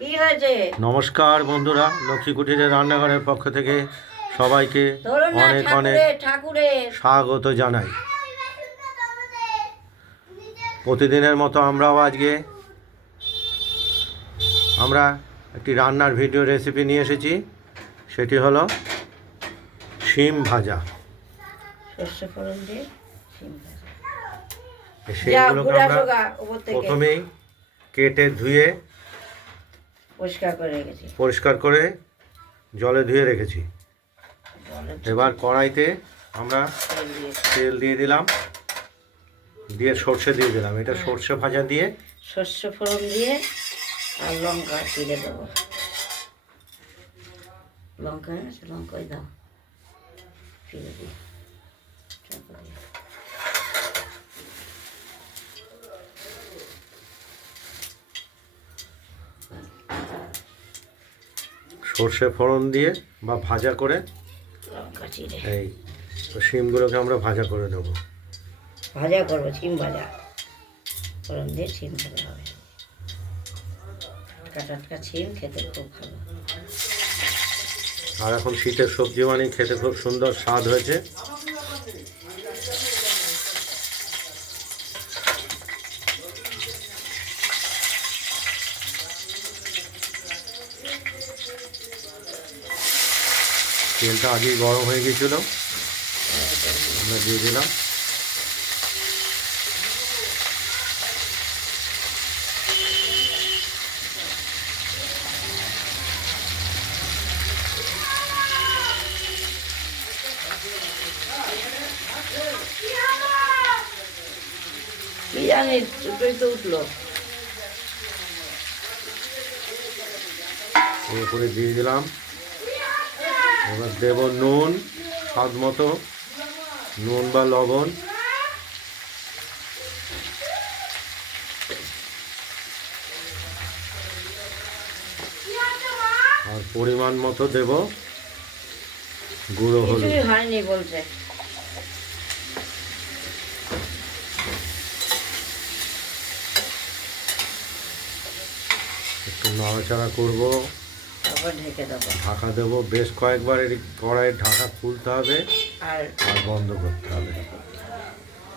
কি হয়েছে? নমস্কার বন্ধুরা, লক্ষ্মী কুটিরের রান্নাঘরের পক্ষ থেকে সবাইকে ধরুন না, অনেক অনেক ঠাকুরের স্বাগত জানাই। প্রতিদিনের মতো আমরাও আজকে একটি রান্নার ভিডিও রেসিপি নিয়ে এসেছি। সেটি হলো শিম ভাজা। সর্ষে ফোড়ন দিয়ে শিম ভাজা। এই শিমগুলোকে আমরা প্রথমেই কেটে ধুয়ে পরিষ্কার করে জলে ধুয়ে রেখেছি। এবার কড়াইতে আমরা তেল দিয়ে দিলাম, দিয়ে সর্ষে দিয়ে দিলাম। এটা সর্ষে ভাজা দিয়ে সর্ষে ফোড়ন দিয়ে আর লঙ্কা চিড়ে দেবো। লঙ্কাই দাও, চিড়ে দিই। সর্ষে ফোড়ন দিয়ে বা ভাজা করে লঙ্কা চিড়ে এই শিমগুলোকে আমরা ভাজা করে দেবো। ভাজা করবো, শিম ভাজা। ফোড়ন দিয়ে শিম ভাজা হবে। টাটকা শিম খেতে খুব ভালো। আর এখন শীতের সবজি মানে খেতে খুব সুন্দর স্বাদ হয়েছে। তেলটা আগেই গরম হয়ে গিয়েছিল, আমরা দিয়ে দিলাম। কি জানি দুটোই তো উঠলো। এরপরে দিয়ে দিলাম, এবার দেব নুন, স্বাদ মতো নুন বা লবণ। আর পরিমাণ মতো দেব গুঁড়ো হলুদ। হয়নি বলছে। একটু নাড়াচাড়া করবো, ঢাকা দেবো। বেশ কয়েকবার এই কড়াইয়ের ঢাকা খুলতে হবে আর বন্ধ করতে হবে,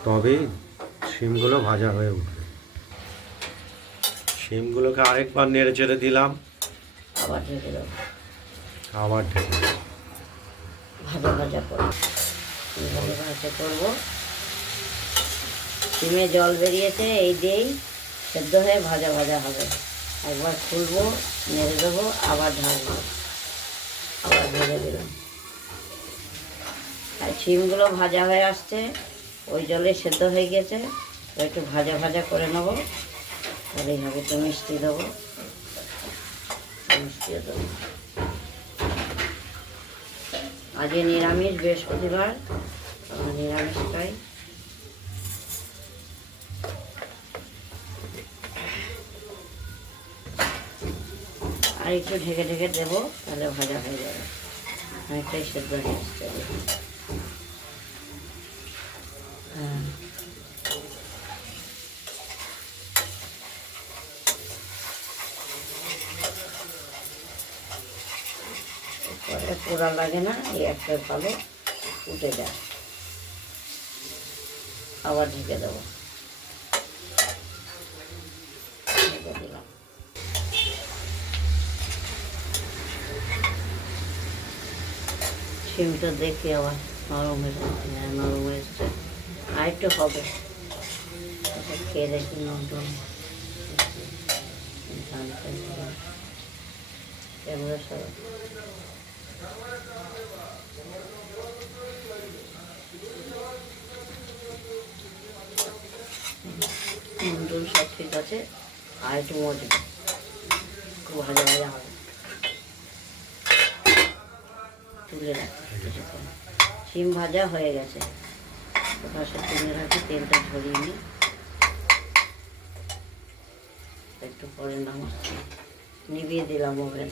তবেই শিমগুলো ভাজা হয়ে উঠবে। শিমগুলোকে আরেকবার নেড়ে চেড়ে দিলাম, আবার ঢেকে দেবো। ভাজা করবো। শিমে জল বেরিয়েছে, এই দিয়েই সেদ্ধ হয়ে ভাজা হবে। একবার খুলবো, নেড়ে দেবো, আবার ঢাকবো, আবার ভেজে দিলাম। আর শিমগুলো ভাজা হয়ে আসছে, ওই জলে সেদ্ধ হয়ে গেছে। একটু ভাজা করে নেবো, তাহলেই হবে। একটু মিষ্টি দেবো, মিষ্টিও দেবো। আজকে নিরামিষ, বৃহস্পতিবার, নিরামিষ খাই। আর একটু ঢেকে দেবো, তাহলে ভাজা হয়ে যাবে। অনেকটাই সেদ্ধ হয়ে আসছে। হ্যাঁ, পরে পোড়া লাগে না, এই একটা ভালো উঠে যায়। আবার ঢেকে দেবো, দিলাম। শিমটা দেখি আবার নরম হয়েছে। আর একটু হবে, খেয়ে দেখি নরম। ক্যামেরা সবাই নুন সব ঠিক আছে। আর একটু মজবুত, খুব ভাজা হবে। তুলে রাখি কিছুক্ষণ। শিম ভাজা হয়ে গেছে, পাশে তুলে রাখি। তেলটা ঝরিয়ে নিই, একটু পরে নামাচ্ছি। নিভিয়ে দিলাম ওভেন।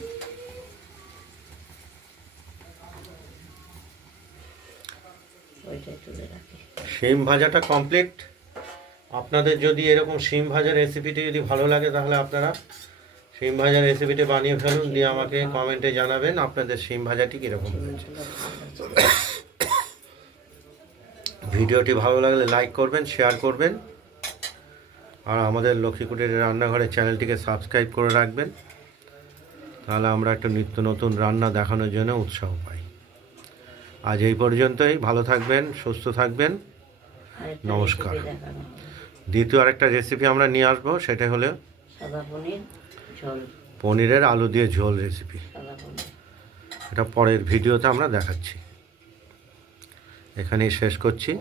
ওইটাই তুলে রাখি। শিম ভাজাটা কমপ্লিট। আপনাদের যদি এরকম শিম ভাজা রেসিপিটি যদি ভালো লাগে, তাহলে আপনারা শিম ভাজা রেসিপিটি বানিয়ে ফেলুন, দিয়ে আমাকে কমেন্টে জানাবেন আপনাদের শিম ভাজাটি কীরকম হয়েছে। ভিডিওটি ভালো লাগলে লাইক করবেন, শেয়ার করবেন, আর আমাদের লক্ষ্মীকুটির রান্নাঘরের চ্যানেলটিকে সাবস্ক্রাইব করে রাখবেন। তাহলে আমরা একটা নিত্য নতুন রান্না দেখানোর জন্য উৎসাহ পাই। আজ এই পর্যন্তই। ভালো থাকবেন, সুস্থ থাকবেন, নমস্কার। দ্বিতীয় আরেকটা রেসিপি আমরা নিয়ে আসবো, সেটা হলো সাদা পনির ঝোল, পনিরের আলু দিয়ে ঝোল রেসিপি। সাদা পনির। এটা পরের ভিডিওতে আমরা দেখাচ্ছি। এখানেই শেষ করছি।